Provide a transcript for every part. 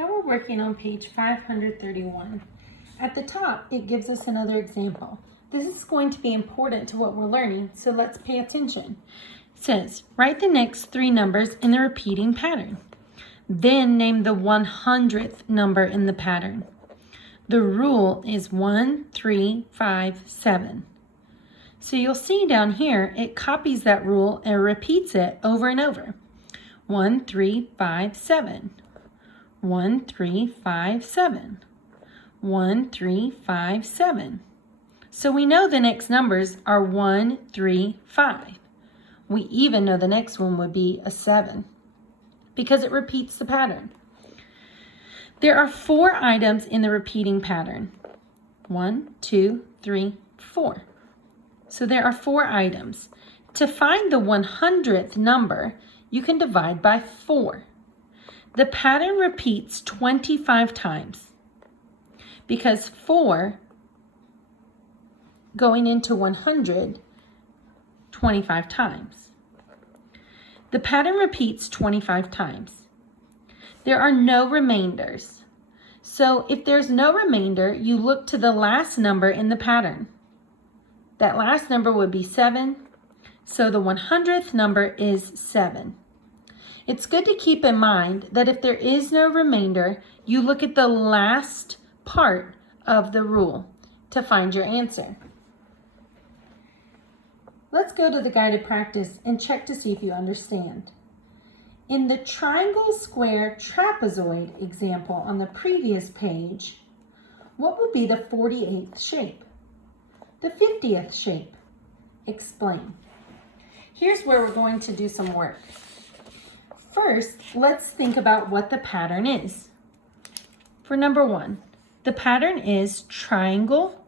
Now we're working on page 531. At the top, it gives us another example. This is going to be important to what we're learning, so let's pay attention. It says, write the next three numbers in the repeating pattern. Then name the 100th number in the pattern. The rule is 1, 3, 5, 7. So you'll see down here, it copies that rule and repeats it over and over. 1, 3, 5, 7. 1, 3, 5, 7. 1, 3, 5, 7. So we know the next numbers are 1, 3, 5. We even know the next one would be a 7 because it repeats the pattern. There are 4 items in the repeating pattern. 1, 2, 3, 4. So there are 4 items. To find the 100th number, you can divide by 4. The pattern repeats 25 times because 4 going into 100 25 times. The pattern repeats 25 times. There are no remainders. So if there's no remainder, you look to the last number in the pattern. That last number would be 7. So the 100th number is 7. It's good to keep in mind that if there is no remainder, you look at the last part of the rule to find your answer. Let's go to the guided practice and check to see if you understand. In the triangle, square, trapezoid example on the previous page, what would be the 48th shape? The 50th shape? Explain. Here's where we're going to do some work. First, let's think about what the pattern is. For number 1, the pattern is triangle,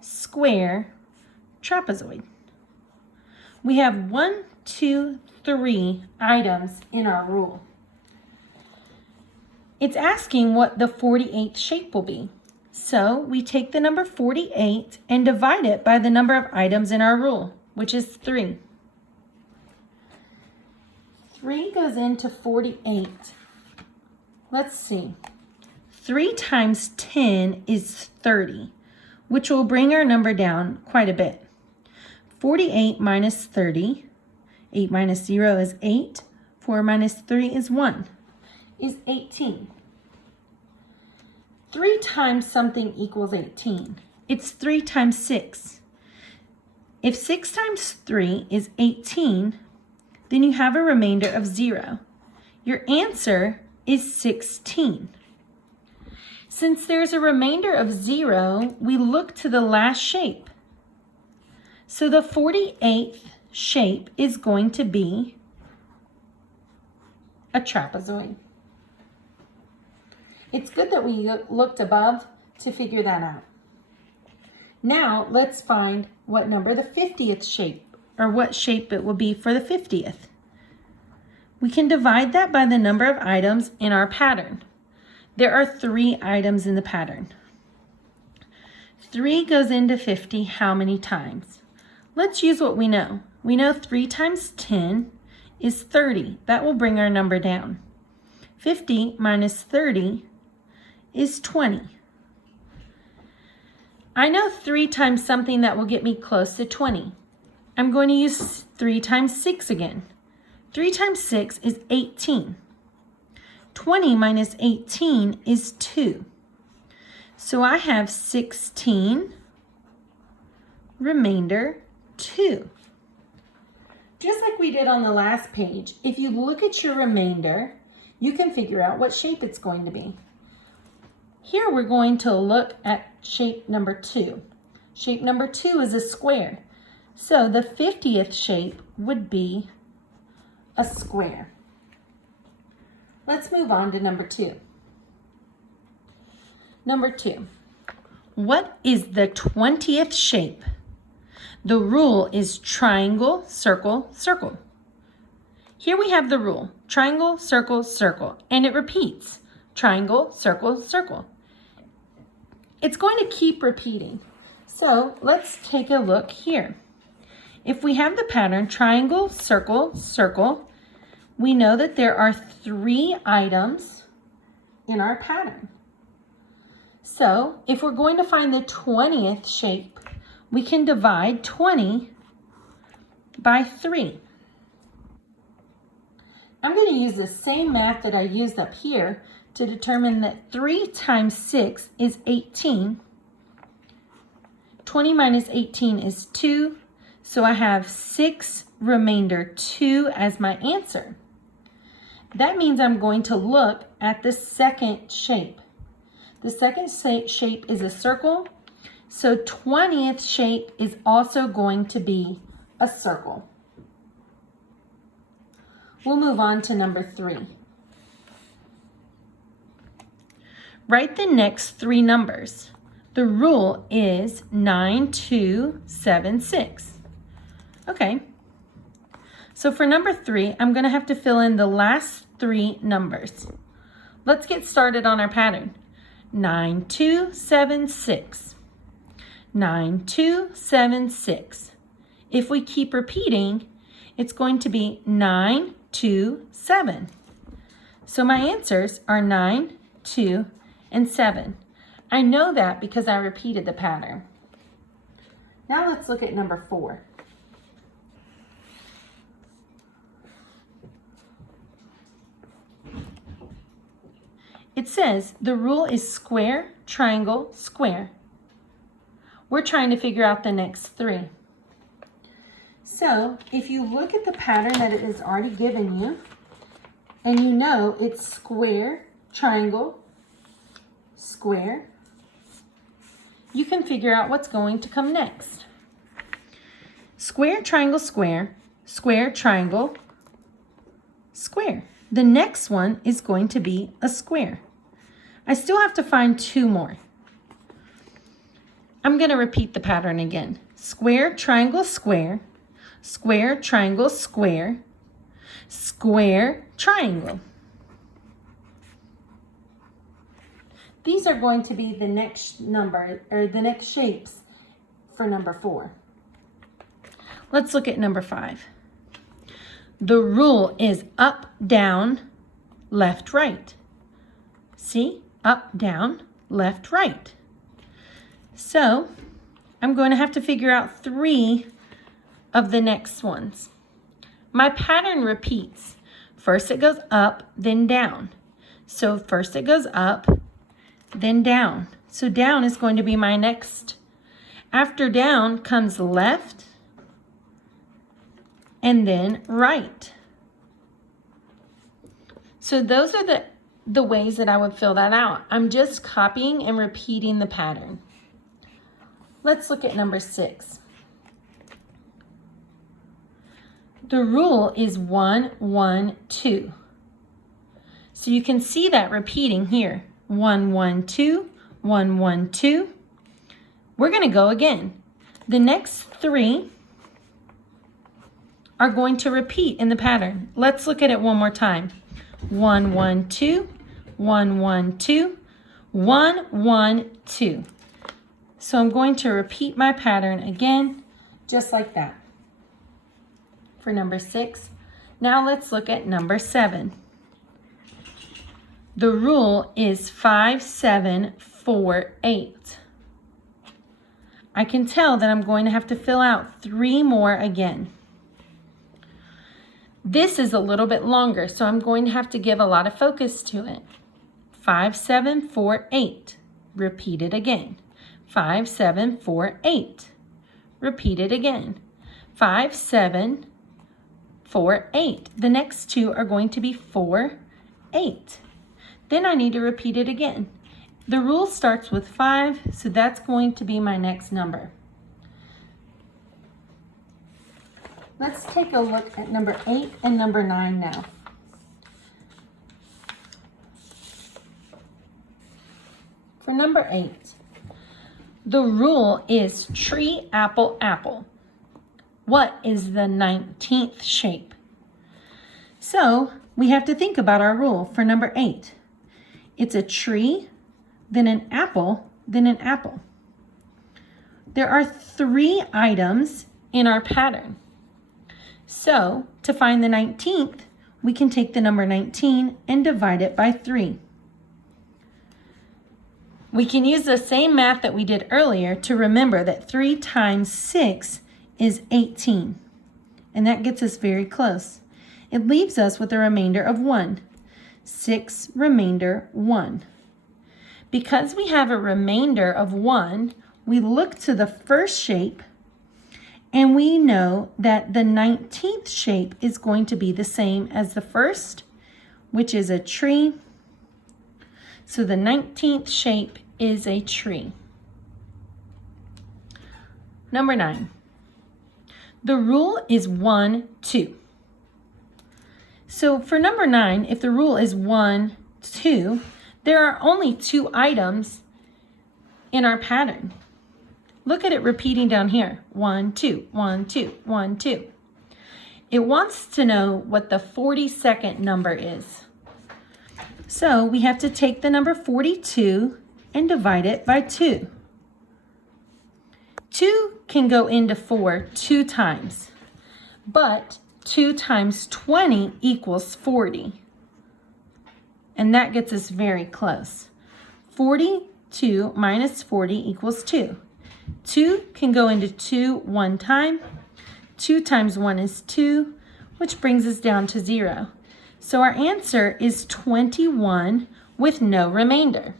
square, trapezoid. We have 1, 2, 3 items in our rule. It's asking what the 48th shape will be. So we take the number 48 and divide it by the number of items in our rule, which is 3. 3 goes into 48. Let's see. 3 times 10 is 30, which will bring our number down quite a bit. 48 minus 30, 8 minus 0 is 8, 4 minus 3 is 1, is 18. 3 times something equals 18. It's 3 times 6. If 6 times 3 is 18, then you have a remainder of 0. Your answer is 16. Since there's a remainder of 0, we look to the last shape. So the 48th shape is going to be a trapezoid. It's good that we looked above to figure that out. Now let's find what number the 50th shape, or what shape it will be for the 50th. We can divide that by the number of items in our pattern. There are 3 items in the pattern. 3 goes into 50 how many times? Let's use what we know. We know 3 times 10 is 30. That will bring our number down. 50 minus 30 is 20. I know 3 times something that will get me close to 20. I'm going to use 3 times 6 again. 3 times 6 is 18. 20 minus 18 is 2. So I have 16, remainder 2. Just like we did on the last page, if you look at your remainder, you can figure out what shape it's going to be. Here we're going to look at shape number 2. Shape number 2 is a square. So the 50th shape would be a square. Let's move on to number 2. Number 2. What is the 20th shape? The rule is triangle, circle, circle. Here we have the rule, triangle, circle, circle, and it repeats, triangle, circle, circle. It's going to keep repeating. So let's take a look here. If we have the pattern triangle, circle, circle, we know that there are 3 items in our pattern. So if we're going to find the 20th shape, we can divide 20 by 3. I'm going to use the same math that I used up here to determine that 3 times 6 is 18. 20 minus 18 is 2, so I have 6 remainder 2 as my answer. That means I'm going to look at the second shape. The second shape is a circle, so 20th shape is also going to be a circle. We'll move on to number 3. Write the next 3 numbers. The rule is 9, 2, 7, 6. Okay. So for number 3, I'm going to have to fill in the last 3 numbers. Let's get started on our pattern. 9, 2, 7, 6. 9, 2, 7, 6. If we keep repeating, it's going to be 9, 2, 7. So my answers are 9, 2, and 7. I know that because I repeated the pattern. Now let's look at number 4. It says the rule is square, triangle, square. We're trying to figure out the next 3. So if you look at the pattern that it has already given you, and you know it's square, triangle, square, you can figure out what's going to come next. Square, triangle, square, square, triangle, square. The next one is going to be a square. I still have to find 2 more. I'm going to repeat the pattern again. Square, triangle, square, square, triangle, square, square, triangle. These are going to be the next number, or the next shapes for number 4. Let's look at number 5. The rule is up, down, left, right. See? Up, down, left, right. So I'm going to have to figure out 3 of the next ones. My pattern repeats. First it goes up, then down. So first it goes up, then down. So down is going to be my next. After down comes left, and then right. So those are the ways that I would fill that out. I'm just copying and repeating the pattern. Let's look at number 6. The rule is 1, 1, 2. So you can see that repeating here. 1, 1, 2, 1, 1, 2. We're going to go again. The next 3 are going to repeat in the pattern. Let's look at it one more time. 1, 1, 2, 1, 1, 2, 1, 1, 2. So I'm going to repeat my pattern again, just like that. For number 6. Now let's look at number 7. The rule is 5, 7, 4, 8. I can tell that I'm going to have to fill out 3 more again. This is a little bit longer, so I'm going to have to give a lot of focus to it. 5, 7, 4, 8. Repeat it again. 5, 7, 4, 8. Repeat it again. 5, 7, 4, 8. The next 2 are going to be 4, 8. Then I need to repeat it again. The rule starts with 5, so that's going to be my next number. Let's take a look at number 8 and number 9 now. For number 8, the rule is tree, apple, apple. What is the 19th shape? So we have to think about our rule for number 8. It's a tree, then an apple, then an apple. There are 3 items in our pattern. So to find the 19th, we can take the number 19 and divide it by 3. We can use the same math that we did earlier to remember that 3 times 6 is 18. And that gets us very close. It leaves us with a remainder of 1. 6 remainder 1. Because we have a remainder of 1, we look to the first shape and we know that the 19th shape is going to be the same as the first, which is a tree. So the 19th shape is a tree. Number 9. The rule is 1, 2. So for number 9, if the rule is 1, 2, there are only 2 items in our pattern. Look at it repeating down here. 1, 2, 1, 2, 1, 2. It wants to know what the 42nd number is. So we have to take the number 42 and divide it by 2. 2 can go into 4 2 times, but 2 times 20 equals 40. And that gets us very close. 42 minus 40 equals 2. 2 can go into 2 one time. 2 times 1 is 2, which brings us down to 0. So our answer is 21 with no remainder.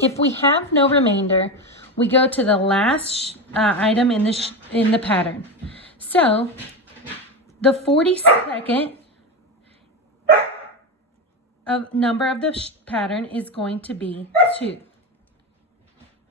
If we have no remainder, we go to the last item in the pattern. So the 42nd number of the pattern is going to be 2.